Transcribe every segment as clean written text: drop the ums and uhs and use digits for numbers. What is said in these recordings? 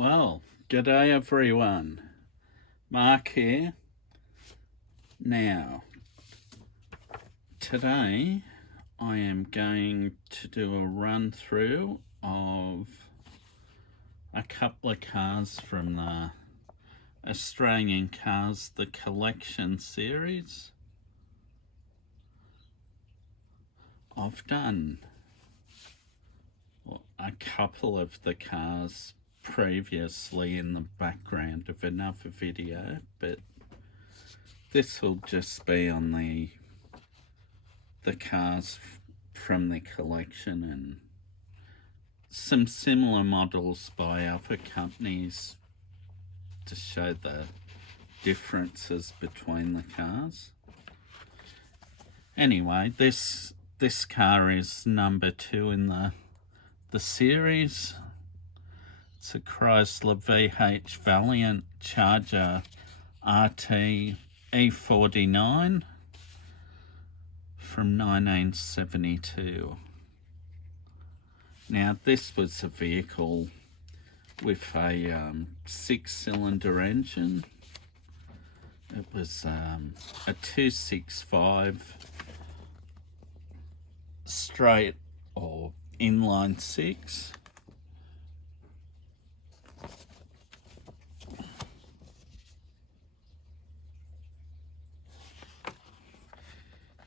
Well, g'day everyone. Mark here. Now, today I am going to do a run through of a couple of cars from the Australian Cars, the Collection series. I've done a couple of the cars previously in the background of another video, but this will just be on the cars from the collection and some similar models by other companies to show the differences between the cars. Anyway, this car is number 2 in the series. It's a Chrysler VH Valiant Charger RT E49 from 1972. Now, this was a vehicle with a 6-cylinder engine. It was a 265 straight or inline 6.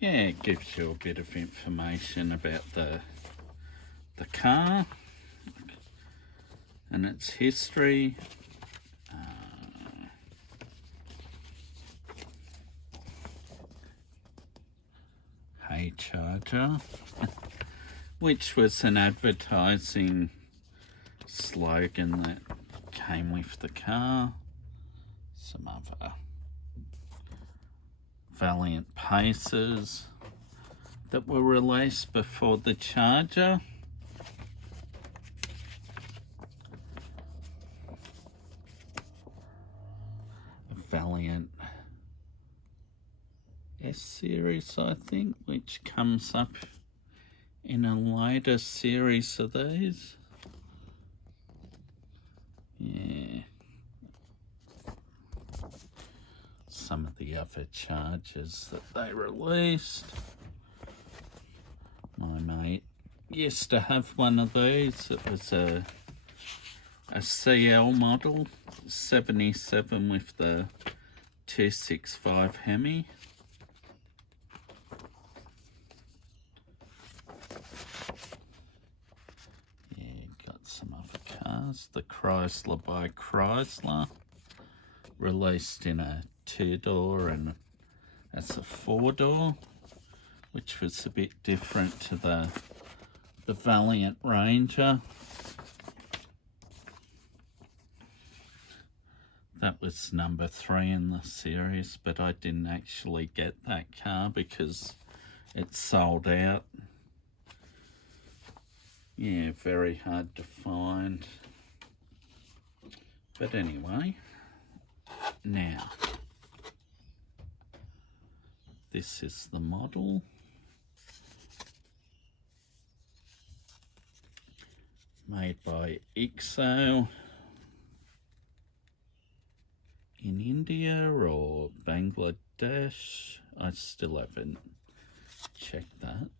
Yeah, it gives you a bit of information about the car and its history. Hey Charger, which was an advertising slogan that came with the car. Some other Valiant Pacers that were released before the Charger. A Valiant S series, I think, which comes up in a later series of these. Yeah. Some of the other Chargers that they released. My mate used to have one of these. It was a CL model, 77 with the 265 Hemi. Yeah, got some other cars. The Chrysler by Chrysler, released in a 2-door and as a 4-door, which was a bit different to the Valiant Ranger. That was number 3 in the series, but I didn't actually get that car because it sold out. Yeah, very hard to find. But anyway, now, this is the model. Made by IXO in India or Bangladesh. I still haven't checked that.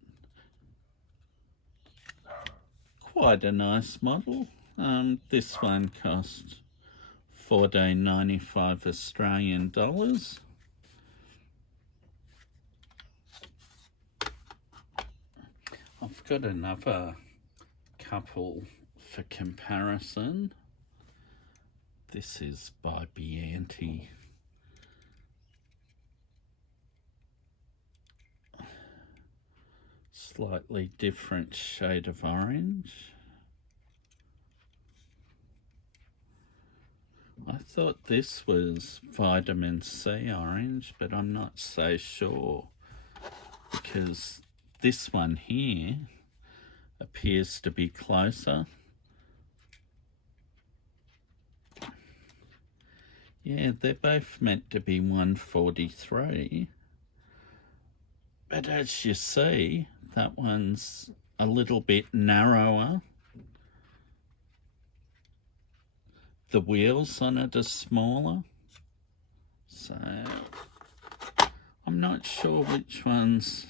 Quite a nice model. This one cost $14.95 Australian dollars. I've got another couple for comparison. This is by Valiant. Slightly different shade of orange. I thought this was vitamin C orange, but I'm not so sure because this one here appears to be closer. Yeah, they're both meant to be 143, but as you see, that one's a little bit narrower the wheels on it are smaller. So I'm not sure which one's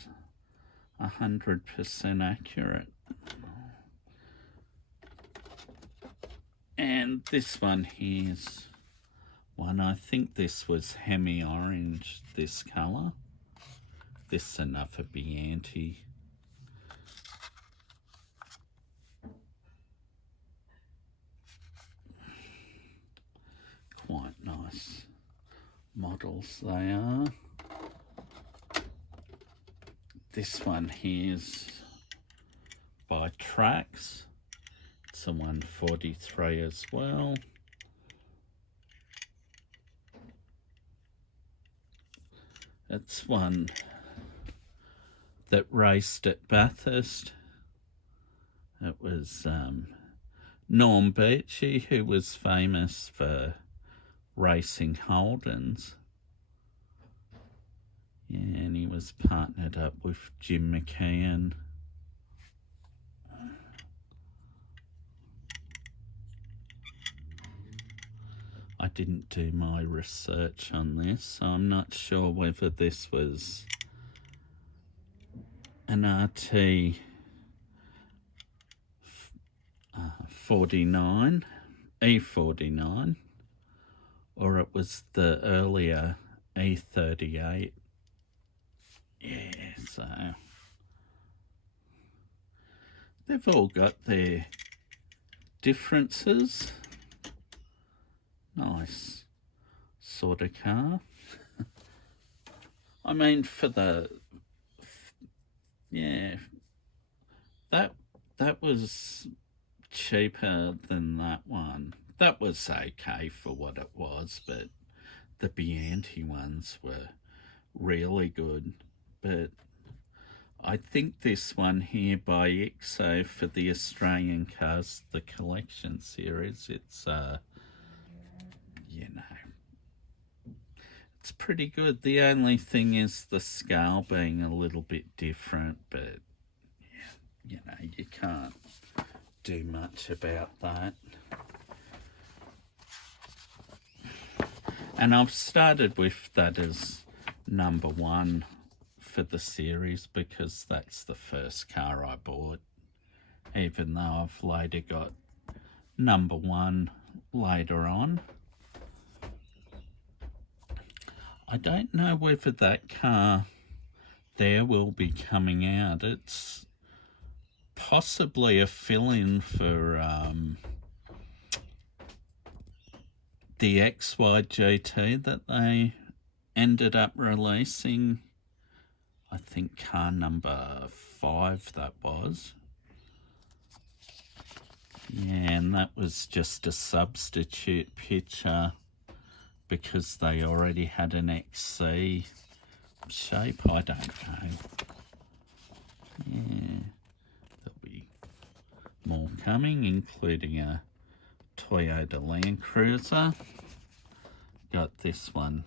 100% accurate. And this one here's one. I think this was hemi-orange, this colour. This is another Bianti. Quite nice models they are. This one here's by Trax. It's a 143 as well. It's one that raced at Bathurst. It was Norm Beachy, who was famous for racing Holdens. Yeah, and he was partnered up with Jim McKeon. I didn't do my research on this, so I'm not sure whether this was an RT 49, E49, or it was the earlier E38. Yeah, so they've all got their differences. Nice sort of car. I mean, for the yeah, that was cheaper than that one. That was okay for what it was, but the Bianti ones were really good. But I think this one here by IXO for the Australian cars, the collection series, it's you know, it's pretty good. The only thing is the scale being a little bit different, but yeah, you know, you can't do much about that. And I've started with that as number one for the series because that's the first car I bought, even though I've later got number one later on. I don't know whether that car there will be coming out. It's possibly a fill-in for the XY GT that they ended up releasing. I think car number 5 that was. Yeah, and that was just a substitute picture because they already had an XC shape. I don't know. Yeah, there'll be more coming, including a Toyota Land Cruiser. Got this one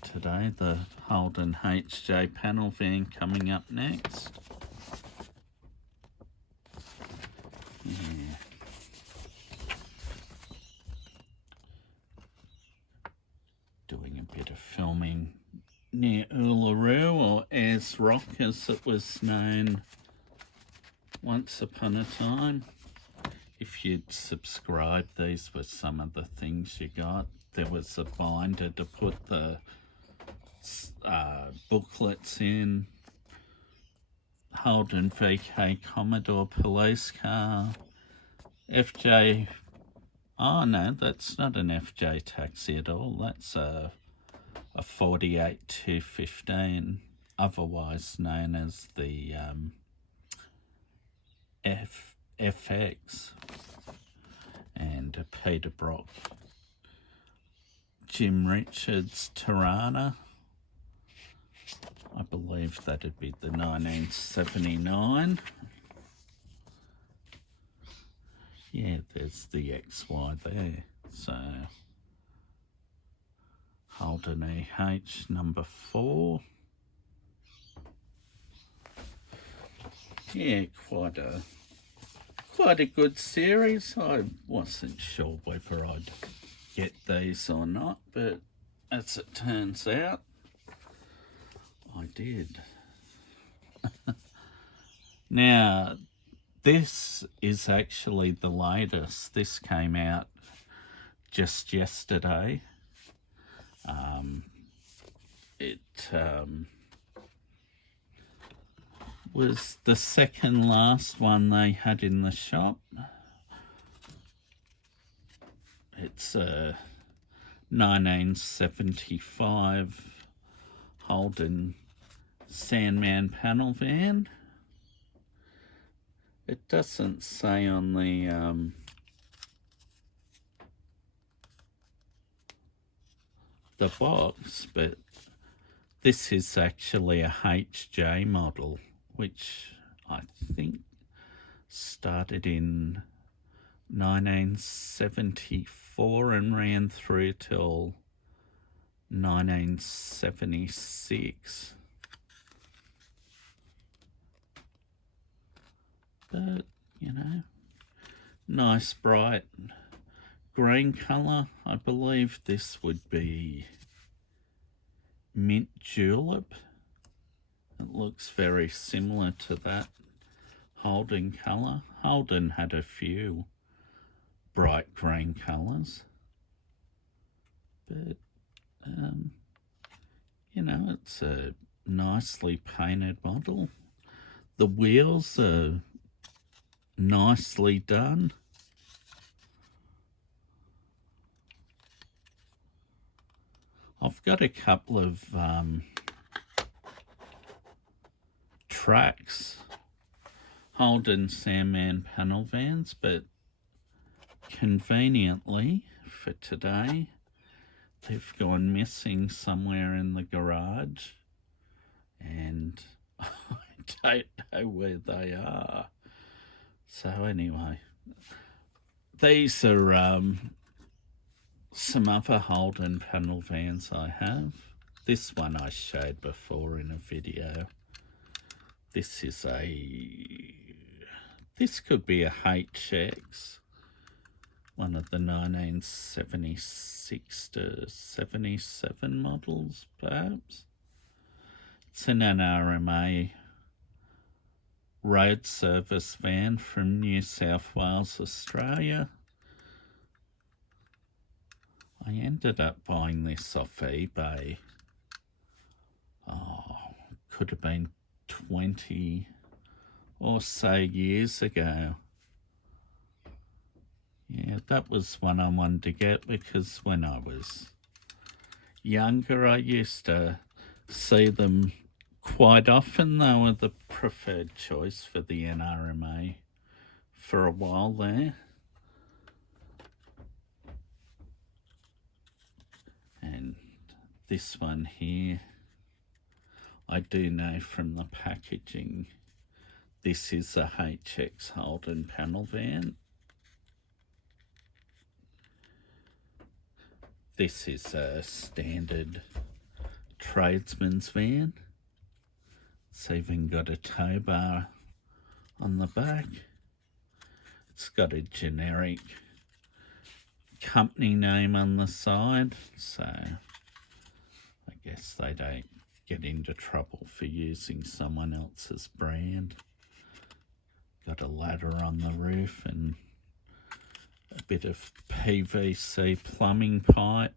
today, the Holden HJ panel van coming up next. Yeah. Doing a bit of filming near Uluru, or Ayers Rock as it was known once upon a time. If you'd subscribe, these were some of the things you got. There was a binder to put the booklets in. Holden VK Commodore police car. FJ, oh no, that's not an FJ taxi at all. That's a 48 215, otherwise known as the FX, and a Peter Brock Jim Richards Tirana. I believe that'd be the 1979. Yeah, there's the XY there. So Holden EH number 4. Yeah, quite quite a good series. I wasn't sure whether I'd get these or not, but as it turns out, I did. Now, this is actually the latest. This came out just yesterday. It was the second last one they had in the shop. It's a 1975 Holden Sandman panel van. It doesn't say on the box, but this is actually a HJ model, which I think started in 1974 and ran through till 1976. But, you know, nice bright green colour. I believe this would be mint julep. It looks very similar to that Holden colour. Holden had a few bright green colours, but you know, it's a nicely painted model. The wheels are nicely done. I've got a couple of tracks, Holden Sandman panel vans, but conveniently for today, they've gone missing somewhere in the garage, and I don't know where they are. So anyway, these are some other Holden panel vans I have. This one I showed before in a video. This is this could be a HX, one of the 1976 to 77 models, perhaps. It's an NRMA road service van from New South Wales, Australia. I ended up buying this off eBay. Oh, could have been 20 or so years ago. Yeah, that was one I wanted to get because when I was younger, I used to see them quite often. They were the preferred choice for the NRMA for a while there. And this one here, I do know from the packaging, this is a HX Holden panel van. This is a standard tradesman's van. It's even got a tow bar on the back. It's got a generic company name on the side, so I guess they don't get into trouble for using someone else's brand. Got a ladder on the roof and a bit of PVC plumbing pipe,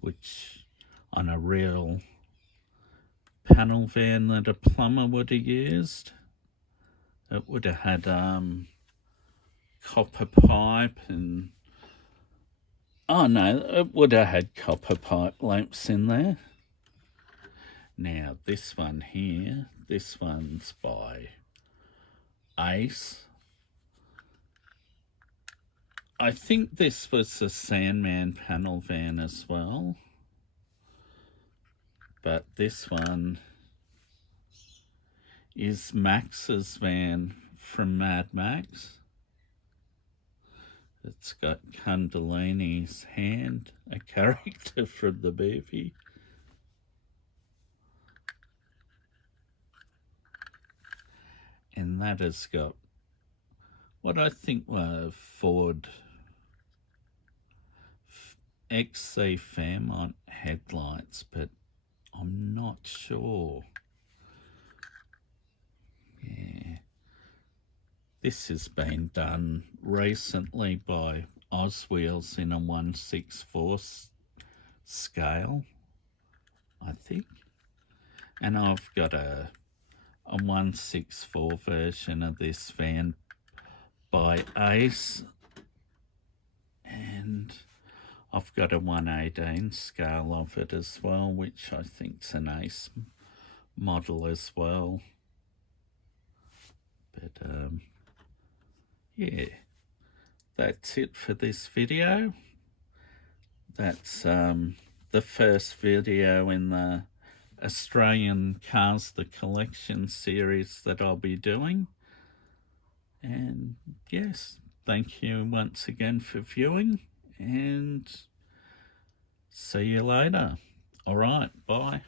which on a real panel van that a plumber would have used, it would have had copper pipe and oh no, it would have had copper pipe lamps in there. Now this one here, this one's by Ace. I think this was a Sandman panel van as well, but this one is Max's van from Mad Max. It's got Kundalini's hand, a character from the movie. And that has got what I think were Ford XC Fairmont headlights, but I'm not sure. Yeah. This has been done recently by Oswheels in a 1/64 scale, I think. And I've got a 1/64 version of this van by Ace, and I've got a 1/18 scale of it as well, which I think's an Ace model as well. But yeah, that's it for this video. That's the first video in the Australian Cars the Collection series that I'll be doing. And yes, thank you once again for viewing, and see you later. All right, bye.